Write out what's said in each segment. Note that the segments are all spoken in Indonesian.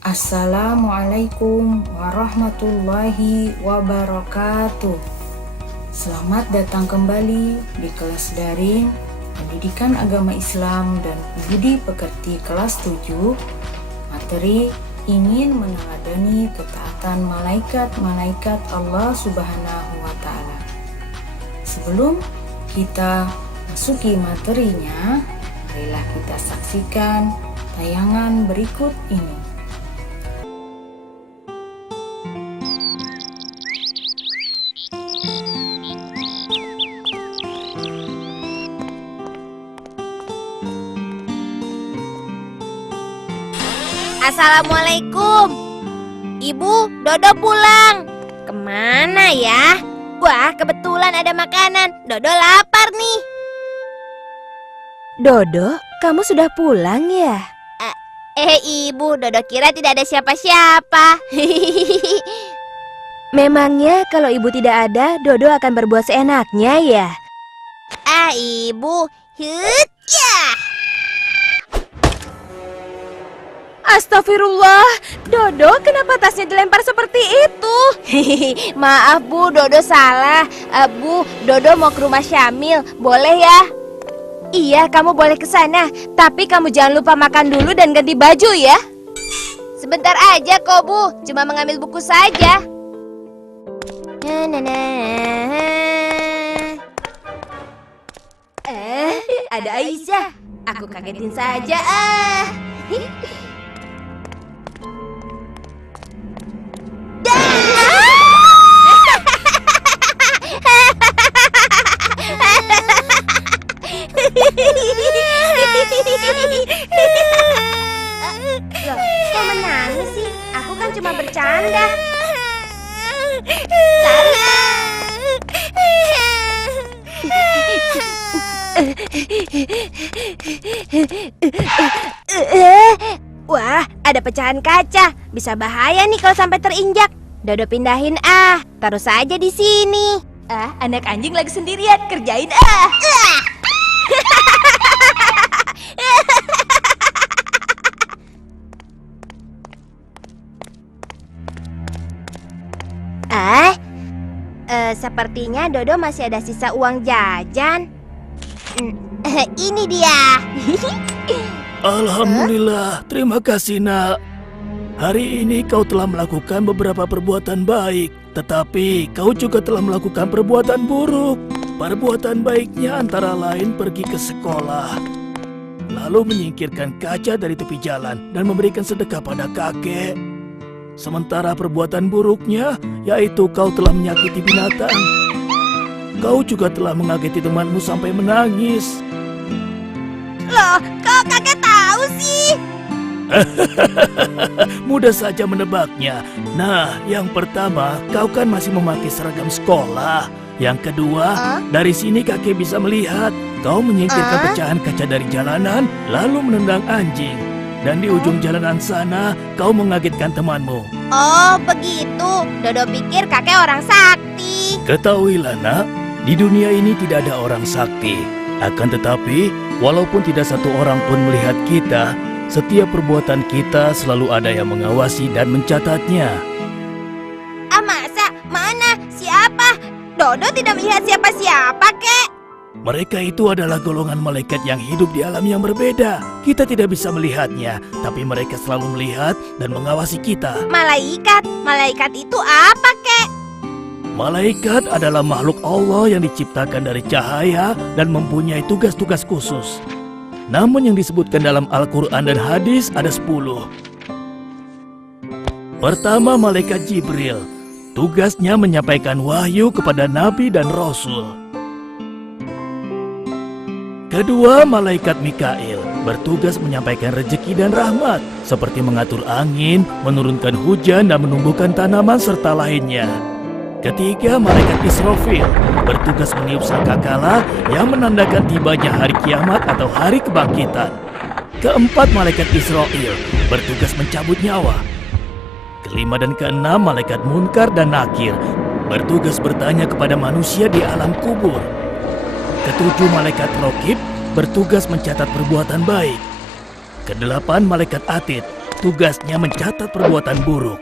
Assalamualaikum warahmatullahi wabarakatuh. Selamat datang kembali di kelas daring Pendidikan Agama Islam dan Budi Pekerti kelas 7. Materi ingin meneladani ketaatan malaikat-malaikat Allah Subhanahu wa Ta'ala. Sebelum kita masuki materinya, marilah kita saksikan tayangan berikut ini. Assalamualaikum. Ibu, Dodo pulang. Kemana ya? Wah, kebetulan ada makanan. Dodo lapar nih. Dodo, kamu sudah pulang ya? Ibu, Dodo kira tidak ada siapa-siapa. Memangnya kalau ibu tidak ada, Dodo akan berbuat seenaknya ya? Ibu. Ya. Astagfirullah, Dodo kenapa tasnya dilempar seperti itu? Maaf Bu, Dodo salah. Bu, Dodo mau ke rumah Syamil, boleh ya? Iya, kamu boleh ke sana, tapi kamu jangan lupa makan dulu dan ganti baju ya. Sebentar aja kok Bu, cuma mengambil buku saja. Ada Aisyah, aku kagetin saja Loh, kok menangis sih? Aku kan cuma bercanda. Wah, ada pecahan kaca. Bisa bahaya nih kalau sampai terinjak. Dodo pindahin taruh saja di sini. Anak anjing lagi sendirian, kerjain Sepertinya Dodo masih ada sisa uang jajan. Ini dia. Alhamdulillah, terima kasih nak. Hari ini kau telah melakukan beberapa perbuatan baik, tetapi kau juga telah melakukan perbuatan buruk. Perbuatan baiknya antara lain pergi ke sekolah, lalu menyingkirkan kaca dari tepi jalan dan memberikan sedekah pada kakek. Sementara perbuatan buruknya, yaitu kau telah menyakiti binatang. Kau juga telah mengageti temanmu sampai menangis. Loh, kok kakek tahu sih? Mudah saja menebaknya. Nah, yang pertama, kau kan masih memakai seragam sekolah. Yang kedua, dari sini kakek bisa melihat kau menyingkirkan pecahan kaca dari jalanan, lalu menendang anjing. Dan di ujung jalanan sana, kau mengagetkan temanmu. Oh, begitu. Dodo pikir kakek orang sakti. Ketahuilah nak, di dunia ini tidak ada orang sakti. Akan tetapi, walaupun tidak satu orang pun melihat kita, setiap perbuatan kita selalu ada yang mengawasi dan mencatatnya. Masa? Mana? Siapa? Dodo tidak melihat siapa-siapa, kek. Mereka itu adalah golongan malaikat yang hidup di alam yang berbeda. Kita tidak bisa melihatnya, tapi mereka selalu melihat dan mengawasi kita. Malaikat? Malaikat itu apa, kek? Malaikat adalah makhluk Allah yang diciptakan dari cahaya dan mempunyai tugas-tugas khusus. Namun yang disebutkan dalam Al-Quran dan hadis ada 10. Pertama, malaikat Jibril. Tugasnya menyampaikan wahyu kepada Nabi dan Rasul. Kedua, malaikat Mikail bertugas menyampaikan rezeki dan rahmat, seperti mengatur angin, menurunkan hujan, dan menumbuhkan tanaman serta lainnya. Ketiga, malaikat Israfil bertugas meniup sangkakala yang menandakan tibanya hari kiamat atau hari kebangkitan. Keempat, malaikat Israel bertugas mencabut nyawa. Kelima dan keenam, malaikat Munkar dan Nakir bertugas bertanya kepada manusia di alam kubur. Ketujuh, malaikat Rokib bertugas mencatat perbuatan baik. Kedelapan, malaikat Atid tugasnya mencatat perbuatan buruk.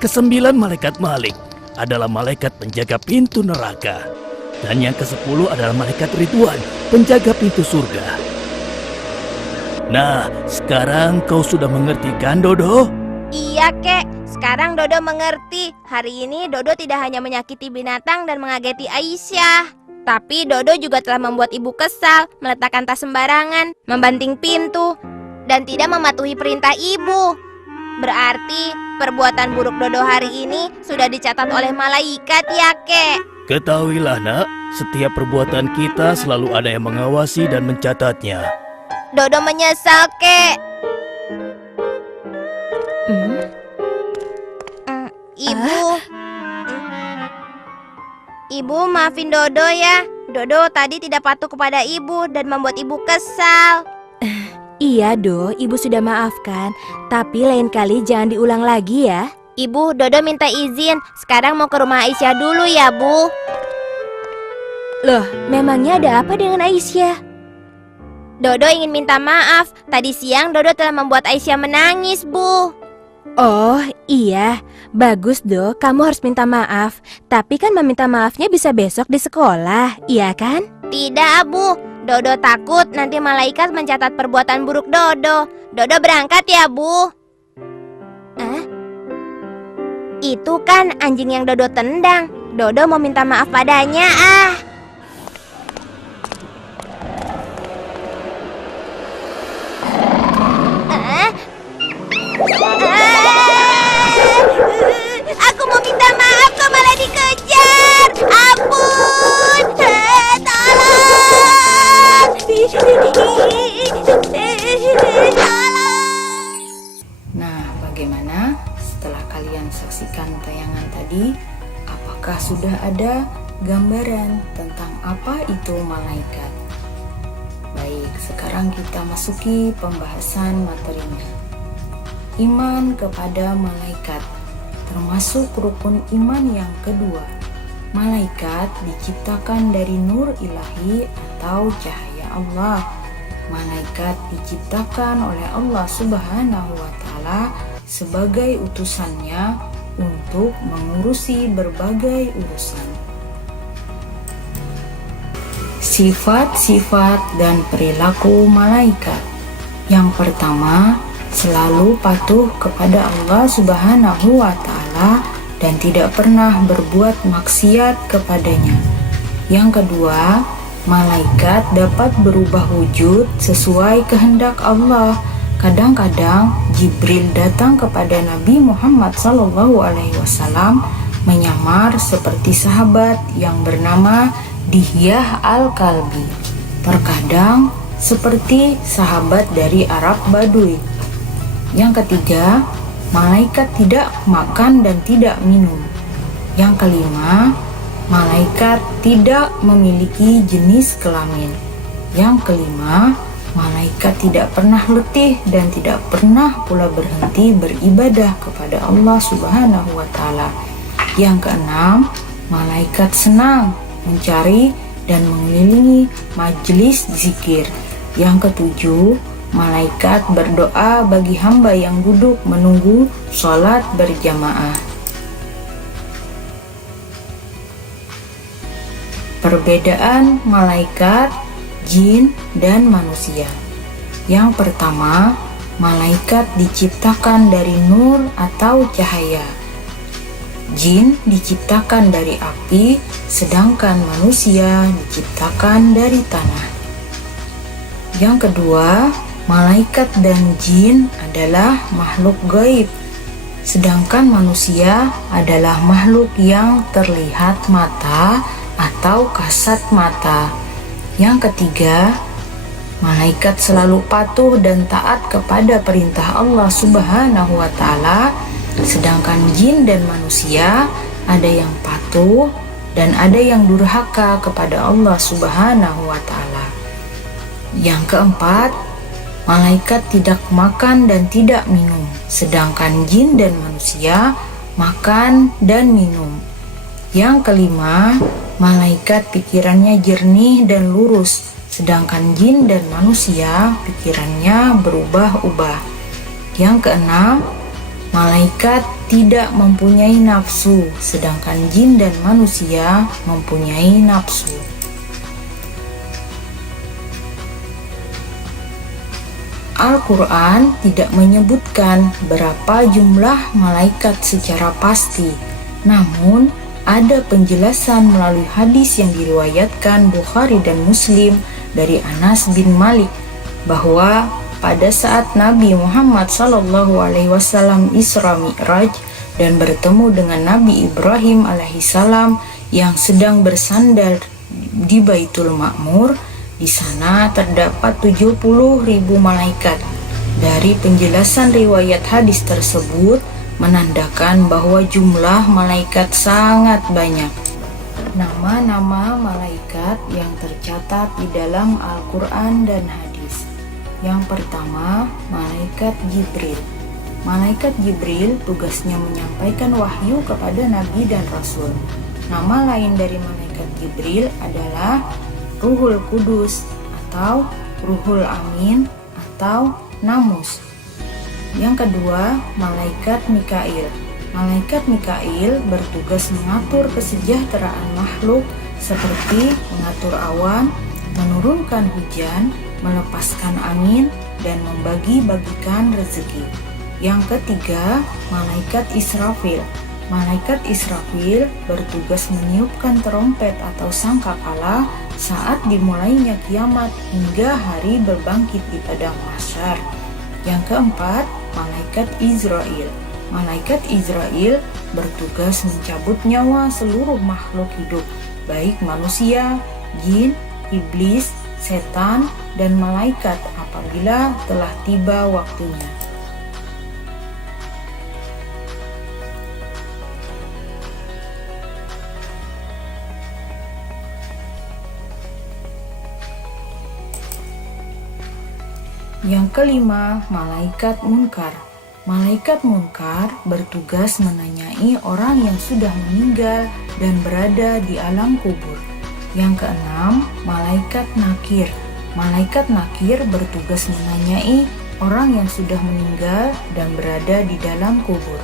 Kesembilan malaikat Malik adalah malaikat penjaga pintu neraka. Dan yang ke-10 adalah malaikat Ridwan, penjaga pintu surga. Nah, sekarang kau sudah mengerti kan, Dodo? Iya, Kek. Sekarang Dodo mengerti. Hari ini Dodo tidak hanya menyakiti binatang dan mengageti Aisyah, tapi Dodo juga telah membuat ibu kesal, meletakkan tas sembarangan, membanting pintu, dan tidak mematuhi perintah ibu. Berarti perbuatan buruk Dodo hari ini sudah dicatat oleh malaikat ya, Kek. Ketahuilah, Nak, setiap perbuatan kita selalu ada yang mengawasi dan mencatatnya. Dodo menyesal, Kek. Ibu, maafin Dodo ya. Dodo tadi tidak patuh kepada ibu dan membuat ibu kesal. Iya, Do, ibu sudah maafkan. Tapi lain kali jangan diulang lagi ya. Ibu, Dodo minta izin. Sekarang mau ke rumah Aisyah dulu ya, Bu. Loh, memangnya ada apa dengan Aisyah? Dodo ingin minta maaf. Tadi siang Dodo telah membuat Aisyah menangis, Bu. Oh, iya. Bagus, Do. Kamu harus minta maaf. Tapi kan meminta maafnya bisa besok di sekolah, iya kan? Tidak, Bu. Dodo takut nanti malaikat mencatat perbuatan buruk Dodo. Dodo berangkat ya, Bu. Itu kan anjing yang Dodo tendang. Dodo mau minta maaf padanya, Aku mau minta maaf kok malah dikejar. Ampun, tolong. Nah, bagaimana setelah kalian saksikan tayangan tadi? Apakah sudah ada gambaran tentang apa itu malaikat? Baik, sekarang kita masuki pembahasan materinya. Iman kepada malaikat termasuk rukun iman yang kedua. Malaikat diciptakan dari nur ilahi atau cahaya Allah. Malaikat diciptakan oleh Allah Subhanahu wa Ta'ala sebagai utusannya untuk mengurusi berbagai urusan. Sifat-sifat dan perilaku malaikat. Yang pertama, selalu patuh kepada Allah Subhanahu wa Ta'ala dan tidak pernah berbuat maksiat kepadanya. Yang kedua, malaikat dapat berubah wujud sesuai kehendak Allah. Kadang-kadang Jibril datang kepada Nabi Muhammad SAW menyamar seperti sahabat yang bernama Dihyah Al-Kalbi. Terkadang seperti sahabat dari Arab Baduy. Yang ketiga, malaikat tidak makan dan tidak minum. Yang kelima, malaikat tidak memiliki jenis kelamin. Yang kelima, malaikat tidak pernah letih dan tidak pernah pula berhenti beribadah kepada Allah Subhanahu wa Ta'ala. Yang keenam, malaikat senang mencari dan mengelilingi majelis zikir. Yang ketujuh, malaikat berdoa bagi hamba yang duduk menunggu sholat berjamaah. Perbedaan malaikat, jin, dan manusia. Yang pertama, malaikat diciptakan dari nur atau cahaya. Jin diciptakan dari api, sedangkan manusia diciptakan dari tanah. Yang kedua, malaikat dan jin adalah makhluk gaib, sedangkan manusia adalah makhluk yang terlihat mata atau kasat mata. Yang ketiga, malaikat selalu patuh dan taat kepada perintah Allah Subhanahu wa Ta'ala, sedangkan jin dan manusia ada yang patuh dan ada yang durhaka kepada Allah Subhanahu wa Ta'ala. Yang keempat, malaikat tidak makan dan tidak minum, sedangkan jin dan manusia makan dan minum. Yang kelima, malaikat pikirannya jernih dan lurus, sedangkan jin dan manusia pikirannya berubah-ubah. Yang keenam, malaikat tidak mempunyai nafsu, sedangkan jin dan manusia mempunyai nafsu. Al-Quran tidak menyebutkan berapa jumlah malaikat secara pasti, namun ada penjelasan melalui hadis yang diriwayatkan Bukhari dan Muslim dari Anas bin Malik bahwa pada saat Nabi Muhammad SAW Isra Mi'raj dan bertemu dengan Nabi Ibrahim alaihissalam yang sedang bersandar di Baitul Ma'mur, di sana terdapat 70.000 malaikat. Dari penjelasan riwayat hadis tersebut menandakan bahwa jumlah malaikat sangat banyak. Nama-nama malaikat yang tercatat di dalam Al-Quran dan hadis. Yang pertama, malaikat Jibril. Malaikat Jibril tugasnya menyampaikan wahyu kepada Nabi dan Rasul. Nama lain dari malaikat Jibril adalah Ruhul Kudus atau Ruhul Amin atau Namus. Yang kedua, malaikat Mikail. Malaikat Mikail bertugas mengatur kesejahteraan makhluk seperti mengatur awan, menurunkan hujan, melepaskan angin, dan membagi-bagikan rezeki. Yang ketiga, malaikat Israfil. Malaikat Israfil bertugas meniupkan trompet atau sangkakala saat dimulainya kiamat hingga hari berbangkit di padang mahsyar. Yang keempat, malaikat Izrail. Malaikat Izrail bertugas mencabut nyawa seluruh makhluk hidup, baik manusia, jin, iblis, setan, dan malaikat apabila telah tiba waktunya. Yang kelima, malaikat munkar. Malaikat munkar bertugas menanyai orang yang sudah meninggal dan berada di alam kubur. Yang keenam, malaikat nakir. Malaikat nakir bertugas menanyai orang yang sudah meninggal dan berada di dalam kubur.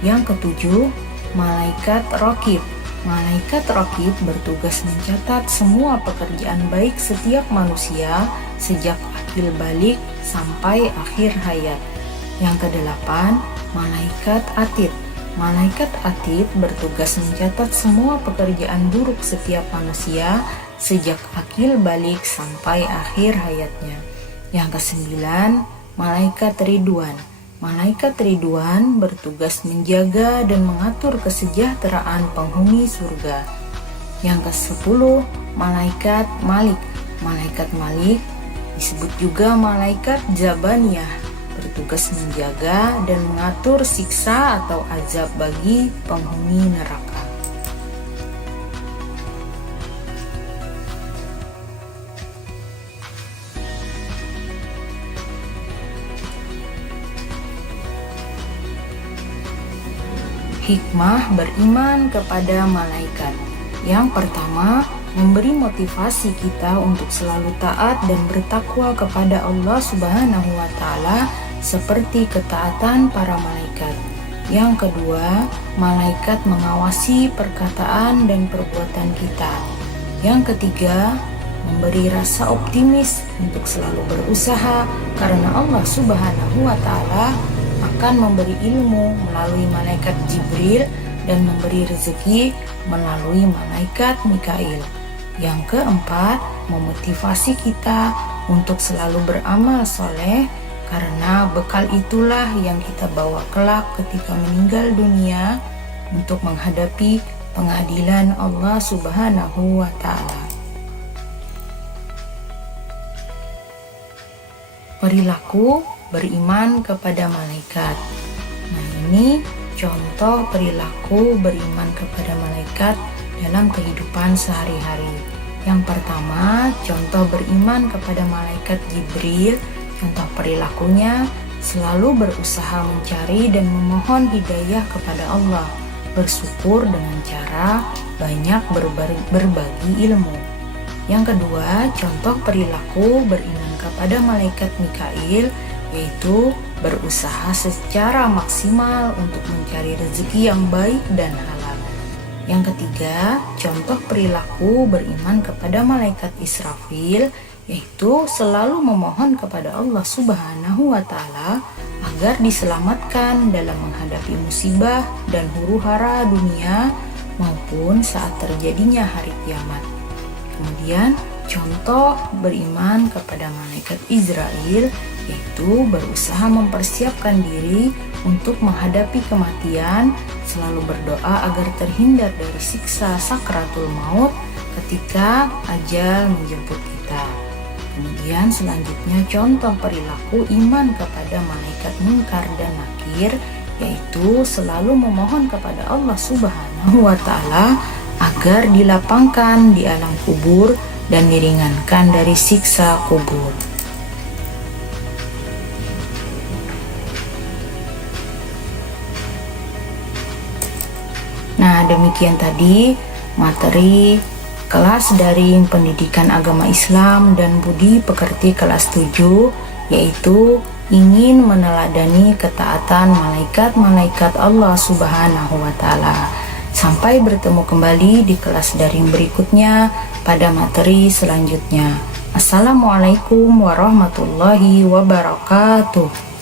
Yang ketujuh, malaikat raqib. Malaikat raqib bertugas mencatat semua pekerjaan baik setiap manusia sejak akil balik sampai akhir hayat. Yang kedelapan, malaikat atid. Malaikat atid bertugas mencatat semua pekerjaan buruk setiap manusia sejak akil balik sampai akhir hayatnya. Yang kesembilan, malaikat ridwan. Malaikat ridwan bertugas menjaga dan mengatur kesejahteraan penghuni surga. Yang ke-10, malaikat malik. Malaikat malik disebut juga malaikat Zabaniyah, bertugas menjaga dan mengatur siksa atau azab bagi penghuni neraka. Hikmah beriman kepada malaikat. Yang pertama, memberi motivasi kita untuk selalu taat dan bertakwa kepada Allah Subhanahu wa Ta'ala seperti ketaatan para malaikat. Yang kedua, malaikat mengawasi perkataan dan perbuatan kita. Yang ketiga, memberi rasa optimis untuk selalu berusaha karena Allah Subhanahu wa Ta'ala akan memberi ilmu melalui malaikat Jibril dan memberi rezeki melalui malaikat Mikail. Yang keempat, memotivasi kita untuk selalu beramal soleh karena bekal itulah yang kita bawa kelak ketika meninggal dunia untuk menghadapi pengadilan Allah Subhanahu wa Ta'ala. Perilaku beriman kepada malaikat. Nah, ini contoh perilaku beriman kepada malaikat dalam kehidupan sehari-hari. Yang pertama, contoh beriman kepada malaikat Jibril. Contoh perilakunya selalu berusaha mencari dan memohon hidayah kepada Allah, bersyukur dengan cara banyak berbagi ilmu. Yang kedua, contoh perilaku beriman kepada malaikat Mikail, yaitu berusaha secara maksimal untuk mencari rezeki yang baik dan halal. Yang ketiga, contoh perilaku beriman kepada malaikat Israfil, yaitu selalu memohon kepada Allah Subhanahu wa Ta'ala agar diselamatkan dalam menghadapi musibah dan huru-hara dunia maupun saat terjadinya hari kiamat. Kemudian, contoh beriman kepada malaikat Israel, yaitu berusaha mempersiapkan diri untuk menghadapi kematian, selalu berdoa agar terhindar dari siksa sakratul maut ketika ajal menjemput kita. Kemudian selanjutnya contoh perilaku iman kepada malaikat munkar dan nakir, yaitu selalu memohon kepada Allah Subhanahu wa Ta'ala agar dilapangkan di alam kubur dan diringankan dari siksa kubur. Nah, demikian tadi materi kelas daring pendidikan agama Islam dan budi pekerti kelas 7, yaitu ingin meneladani ketaatan malaikat-malaikat Allah Subhanahu wa Ta'ala. Sampai bertemu kembali di kelas daring berikutnya pada materi selanjutnya. Assalamualaikum warahmatullahi wabarakatuh.